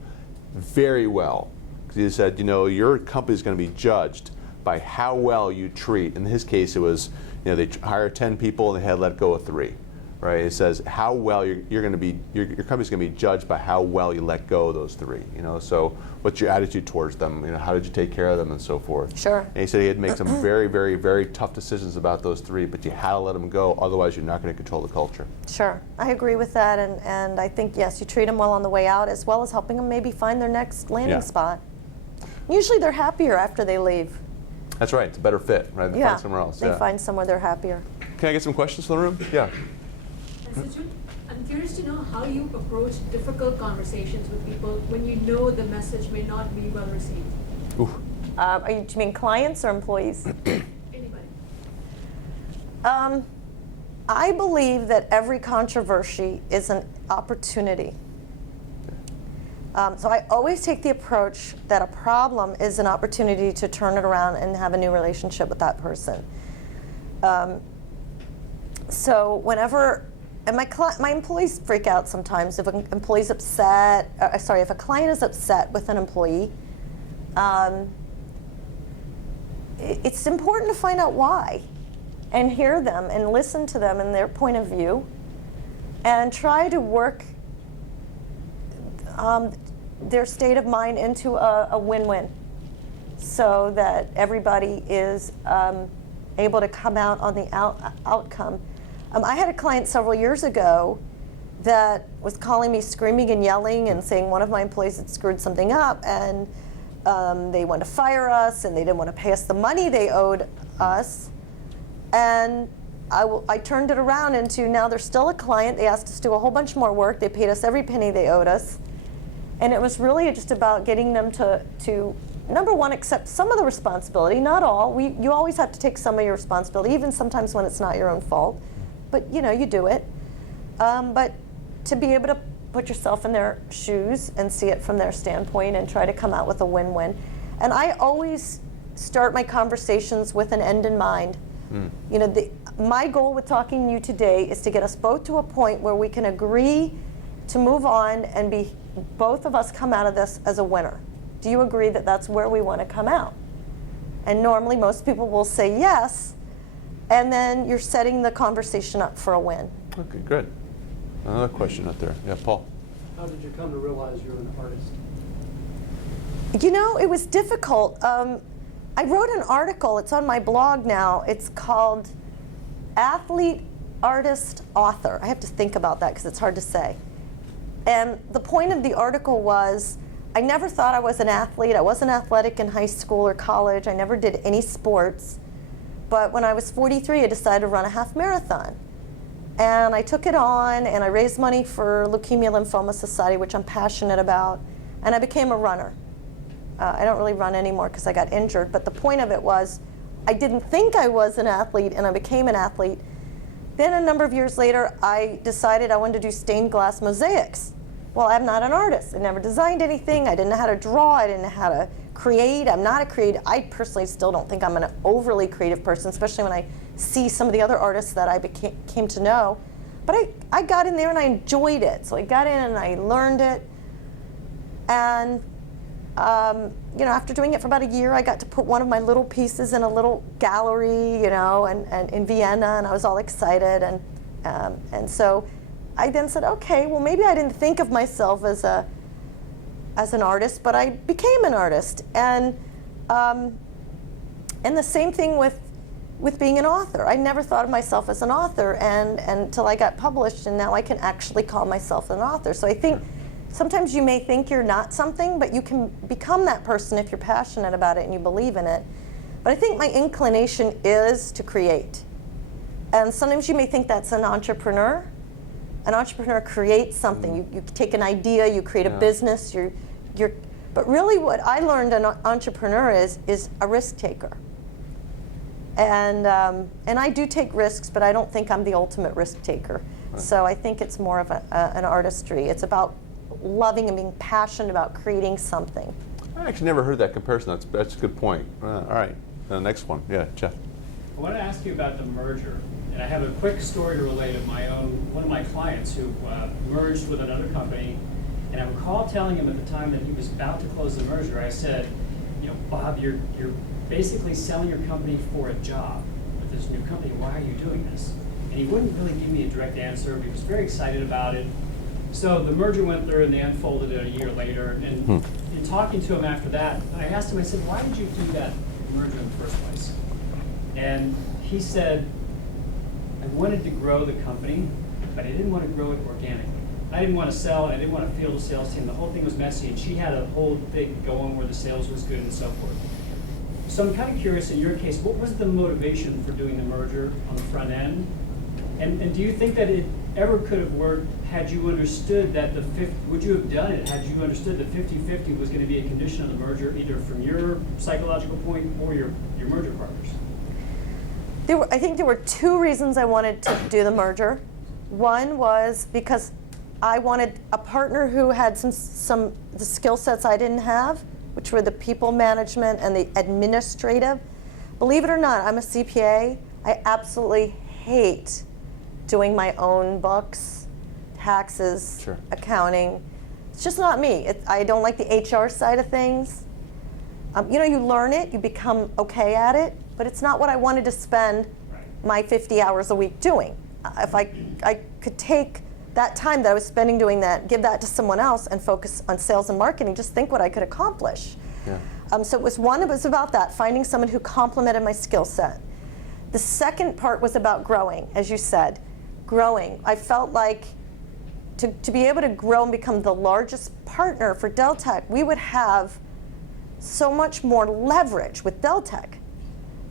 very well. Because he said, your company is going to be judged by how well you treat. In his case, it was, they hired 10 people and they had to let go of 3. Right? It says how well your company's going to be judged by how well you let go of those 3. So what's your attitude towards them? How did you take care of them and so forth? Sure. And he said he had to make some very, very, very tough decisions about those 3, but you had to let them go. Otherwise, you're not going to control the culture. Sure, I agree with that, and I think yes, you treat them well on the way out, as well as helping them maybe find their next landing spot. Usually, they're happier after they leave. That's right. It's a better fit, right? They find somewhere else. They find somewhere they're happier. Can I get some questions from the room? Yeah. I'm curious to know how you approach difficult conversations with people when you know the message may not be well received. Ooh. Do you mean clients or employees? Anybody. I believe that every controversy is an opportunity. So I always take the approach that a problem is an opportunity to turn it around and have a new relationship with that person. So whenever, and my employees freak out sometimes if an employee's upset, if a client is upset with an employee, it's important to find out why and hear them and listen to them and their point of view and try to work their state of mind into a win-win so that everybody is able to come out on the outcome. I had a client several years ago that was calling me screaming and yelling and saying one of my employees had screwed something up, and they wanted to fire us and they didn't want to pay us the money they owed us. And I turned it around into now they're still a client. They asked us to do a whole bunch more work. They paid us every penny they owed us. And it was really just about getting them to number one, accept some of the responsibility, not all. You always have to take some of your responsibility, even sometimes when it's not your own fault. But you do it. But to be able to put yourself in their shoes and see it from their standpoint and try to come out with a win-win. And I always start my conversations with an end in mind. My goal with talking to you today is to get us both to a point where we can agree to move on and both of us come out of this as a winner. Do you agree that that's where we want to come out? And normally most people will say yes, and then you're setting the conversation up for a win. Okay, good. Another question out there. Yeah, Paul. How did you come to realize you're an artist? It was difficult. I wrote an article, it's on my blog now. It's called Athlete artist, author. I have to think about that because it's hard to say. And the point of the article was, I never thought I was an athlete. I wasn't athletic in high school or college. I never did any sports. But when I was 43, I decided to run a half marathon. And I took it on, and I raised money for Leukemia Lymphoma Society, which I'm passionate about, and I became a runner. I don't really run anymore because I got injured, but the point of it was, I didn't think I was an athlete, and I became an athlete. Then a number of years later, I decided I wanted to do stained glass mosaics. Well, I'm not an artist. I never designed anything. I didn't know how to draw. I didn't know how to create. I'm not a creative. I personally still don't think I'm an overly creative person, especially when I see some of the other artists that I came to know. But I got in there and I enjoyed it. So I got in and I learned it. And after doing it for about a year, I got to put one of my little pieces in a little gallery, and in Vienna, and I was all excited. And so I then said, okay, well, maybe I didn't think of myself as an artist, but I became an artist. And the same thing with being an author. I never thought of myself as an author until I got published, and now I can actually call myself an author. So I think sometimes you may think you're not something, but you can become that person if you're passionate about it and you believe in it. But I think my inclination is to create. And sometimes you may think that's an entrepreneur. An entrepreneur creates something. You take an idea, you create a business. But really, what I learned an entrepreneur is a risk taker. And I do take risks, but I don't think I'm the ultimate risk taker. Right. So I think it's more of an artistry. It's about loving and being passionate about creating something. I actually never heard that comparison. That's a good point. All right, the next one. Yeah, Jeff. I want to ask you about the merger. And I have a quick story to relate of one of my clients who merged with another company. And I recall telling him at the time that he was about to close the merger, I said, Bob, you're basically selling your company for a job with this new company. Why are you doing this? And he wouldn't really give me a direct answer, but he was very excited about it. So the merger went through and they unfolded it a year later. And in talking to him after that, I asked him, I said, why did you do that merger in the first place? And he said, I wanted to grow the company, but I didn't want to grow it organically. I didn't want to sell, and I didn't want to field a sales team. The whole thing was messy, and she had a whole thing going where the sales was good and so forth. So I'm kind of curious, in your case, what was the motivation for doing the merger on the front end? And do you think that it ever could have worked had you understood that would you have done it had you understood that 50-50 was going to be a condition of the merger, either from your psychological point or your merger partners? I think there were two reasons I wanted to do the merger. One was because I wanted a partner who had some the skill sets I didn't have, which were the people management and the administrative. Believe it or not, I'm a CPA. I absolutely hate doing my own books, taxes, accounting. It's just not me. I don't like the HR side of things. You learn it, you become okay at it, but it's not what I wanted to spend my 50 hours a week doing. If I could take that time that I was spending doing that, give that to someone else and focus on sales and marketing, just think what I could accomplish. Yeah. So it was about that, finding someone who complemented my skill set. The second part was about growing, as you said. Growing. I felt like to be able to grow and become the largest partner for Deltek, we would have so much more leverage with Deltek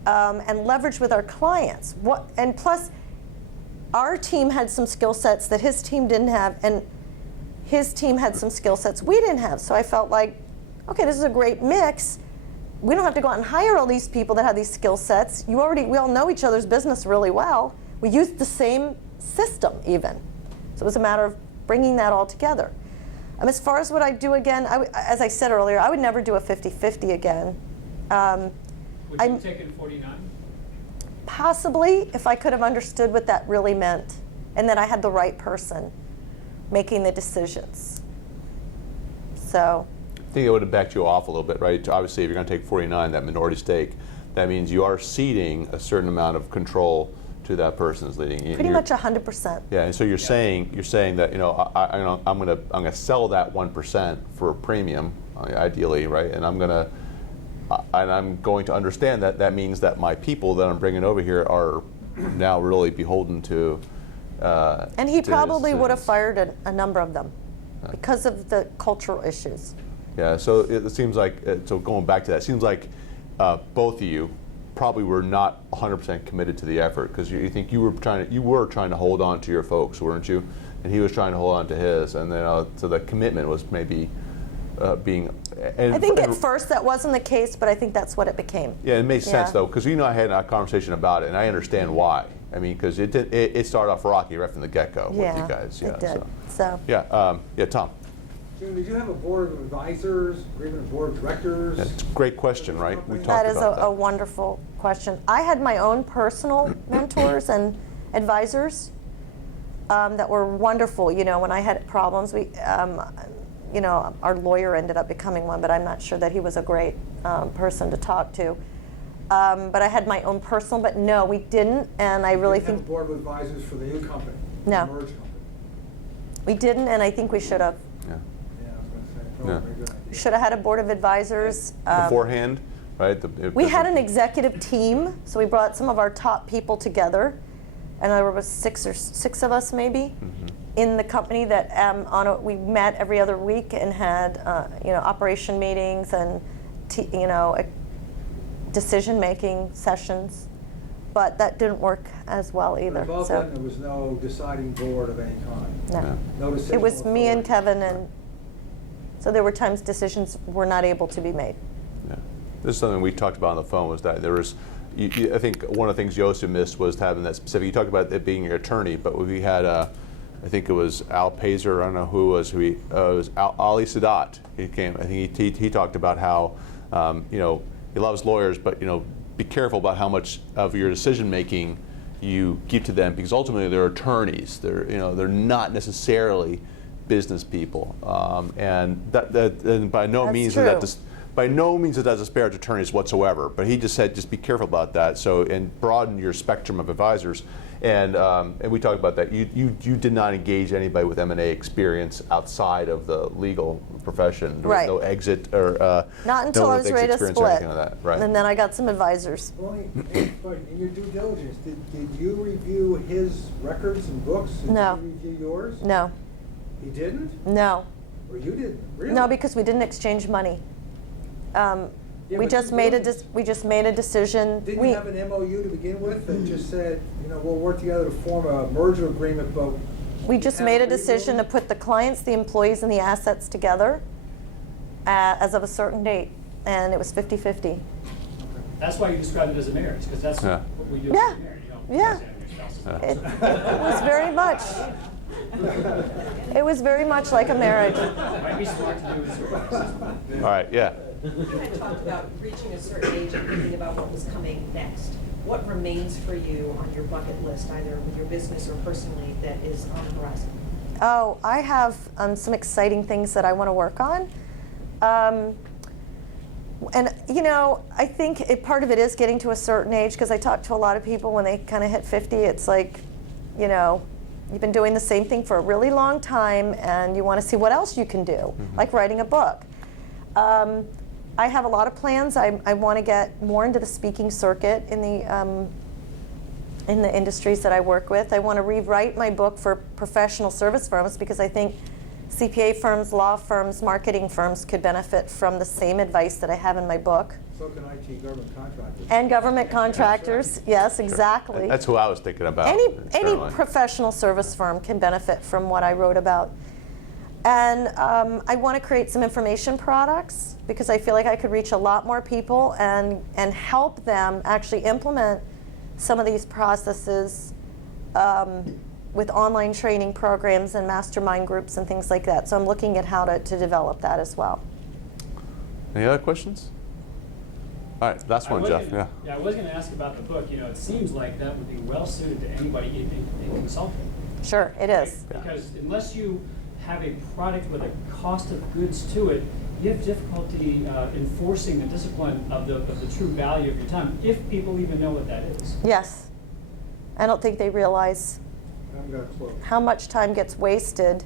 and leverage with our clients. And plus, our team had some skill sets that his team didn't have, and his team had some skill sets we didn't have. So I felt like, okay, this is a great mix. We don't have to go out and hire all these people that have these skill sets. We all know each other's business really well. We used the same system even. So it was a matter of bringing that all together. As far as what I do again, as I said earlier, I would never do a 50-50 again. Would you take it 49? Possibly, if I could have understood what that really meant and that I had the right person making the decisions. So I think it would have backed you off a little bit, right? Obviously, if you're going to take 49, that minority stake, that means you are ceding a certain amount of control to that person that's leading. Pretty much 100%. Yeah, and so you're saying that I'm gonna sell that 1% for a premium, ideally, right? And I'm going to understand that means that my people that I'm bringing over here are now really beholden to And he to his probably would have decisions. fired a number of them because of the cultural issues. Yeah, so it seems like, so going back to that, it seems like both of you probably were not 100% committed to the effort, because you think you were trying to hold on to your folks, weren't you? And he was trying to hold on to his, and then so the commitment was maybe being. And, I think at first that wasn't the case, but I think that's what it became. Yeah, it makes sense Yeah. though, because I had a conversation about it, and I understand why. I mean, because it started off rocky right from the get-go with you guys. It did. So. Yeah, yeah, Tom. Jim, did you have a board of advisors, or even a board of directors? That's a great question, right? We talked That is about a wonderful question. I had my own personal mentors and advisors that were wonderful. You know, when I had problems, you know, our lawyer ended up becoming one, but I'm not sure that he was a great person to talk to. But I had my own personal, but no, we didn't, and I really You didn't have think a board of advisors for the new company? No. The merged company? we didn't, and I think we should have. Yeah. Yeah, I was going to say, Yeah. probably a very good idea. We should have had a board of advisors. Beforehand, right? We had an executive team, so we brought some of our top people together, and there was six of us maybe in the company that we met every other week and had you know, operation meetings and you know, decision-making sessions, but that didn't work as well But either. above So that, there was no deciding board of any kind? no. No decision? It was me and Kevin, and so there were times decisions were not able to be made. Yeah. This is something we talked about on the phone, was that there was, I think one of the things Joseph missed was having that specific, you talked about it being your attorney, but we had, I think it was Al Pazer, I don't know who it was, it was Ali Sadat. He came, I think he talked about how, you know, he loves lawyers, but, you know, be careful about how much of your decision making you give to them, because ultimately they're attorneys. They're, you know, they're not necessarily business people, and and by no That's means true. by no means does that disparage attorneys whatsoever. But he just said, just be careful about that. So, and broaden your spectrum of advisors. And we talked about that. You did not engage anybody with M&A experience outside of the legal profession. There was Right. no exit or Not until no I was exit ready to experience or split, anything like that. Right. and then I got some advisors. Well, but in your due diligence, did you review his records and books? And No. Did he review yours? No, He didn't? no. Or you didn't? Really? No, because we didn't exchange money. Yeah, We but just due made a decision. Didn't you have an MOU to begin with that just said, you know, we'll work together to form a merger agreement, but We just have made a legal- decision to put the clients, the employees, and the assets together as of a certain date, and it was 50-50. That's why you described it as a marriage, because that's Yeah. what we do Yeah. as a marriage. You don't Yeah. force it on your spouse's It, house. it was very much. It was very much like a marriage. Might be smart to do it. All right. Yeah. You had talked about reaching a certain age and thinking about what was coming next. What remains for you on your bucket list, either with your business or personally, that is on the horizon? Oh, I have some exciting things that I want to work on. And, you know, I think part of it is getting to a certain age, because I talk to a lot of people when they kind of hit 50, it's like, you know, you've been doing the same thing for a really long time and you want to see what else you can do, like writing a book. I have a lot of plans. I want to get more into the speaking circuit in the industries that I work with. I want to rewrite my book for professional service firms, because I think CPA firms, law firms, marketing firms could benefit from the same advice that I have in my book. so can IT government contractors. And government contractors, yes, exactly. That's who I was thinking about. Any certainly. professional service firm can benefit from what I wrote about. And I want to create some information products, because I feel like I could reach a lot more people and help them actually implement some of these processes with online training programs and mastermind groups and things like that. So I'm looking at how to develop that as well. Any other questions? All right. Last one, Jeff. Yeah. I was going to ask about the book. You know, it seems like that would be well suited to anybody in consulting. Sure, it is. Because unless you have a product with a cost of goods to it, you have difficulty enforcing the discipline of the true value of your time, if people even know what that is. Yes. I don't think they realize I haven't got a clue. how much time gets wasted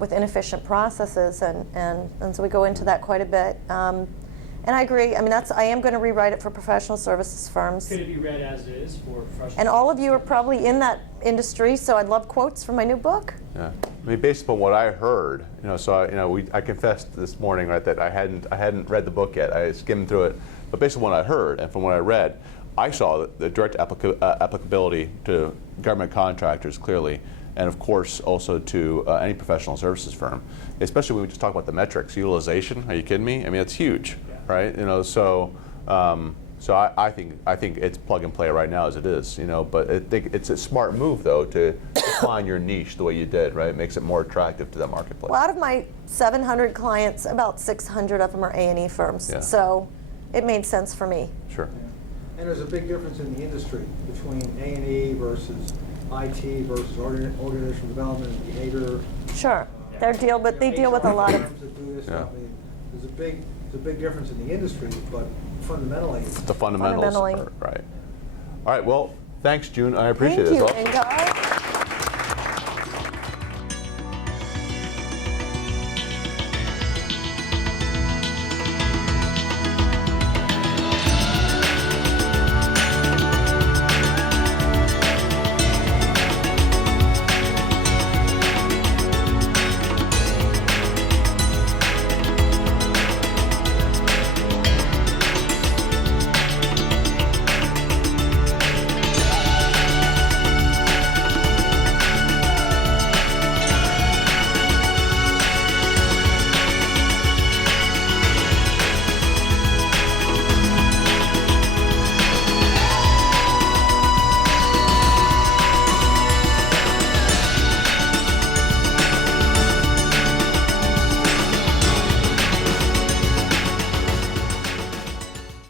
with inefficient processes, and so we go into that quite a bit. And I agree. I mean, I am going to rewrite it for professional services firms. Could it be read as is for professional? And all of you are probably in that industry, so I'd love quotes from my new book. Yeah, I mean, based upon what I heard, I confessed this morning, right, that I hadn't read the book yet. I skimmed through it, but based on what I heard and from what I read, I saw the direct applicability to government contractors clearly, and of course also to any professional services firm, especially when we just talk about the metrics, utilization. Are you kidding me? I mean, it's huge, right? So I think it's plug and play right now as it is, But I think it's a smart move though to define your niche the way you did, right? It makes it more attractive to the marketplace. Well, out of my 700 clients, about 600 of them are A&E firms, Yeah. so it made sense for me. Sure. And there's a big difference in the industry between A&E versus IT versus organizational development and behavior. Sure, they deal with a lot of. Firms that do this Yeah. stuff. I mean, there's a big difference in the industry, but fundamentally. The fundamentals, Fundamentally. right. All right, well, thanks, June. I appreciate Thank it. you, Ingar.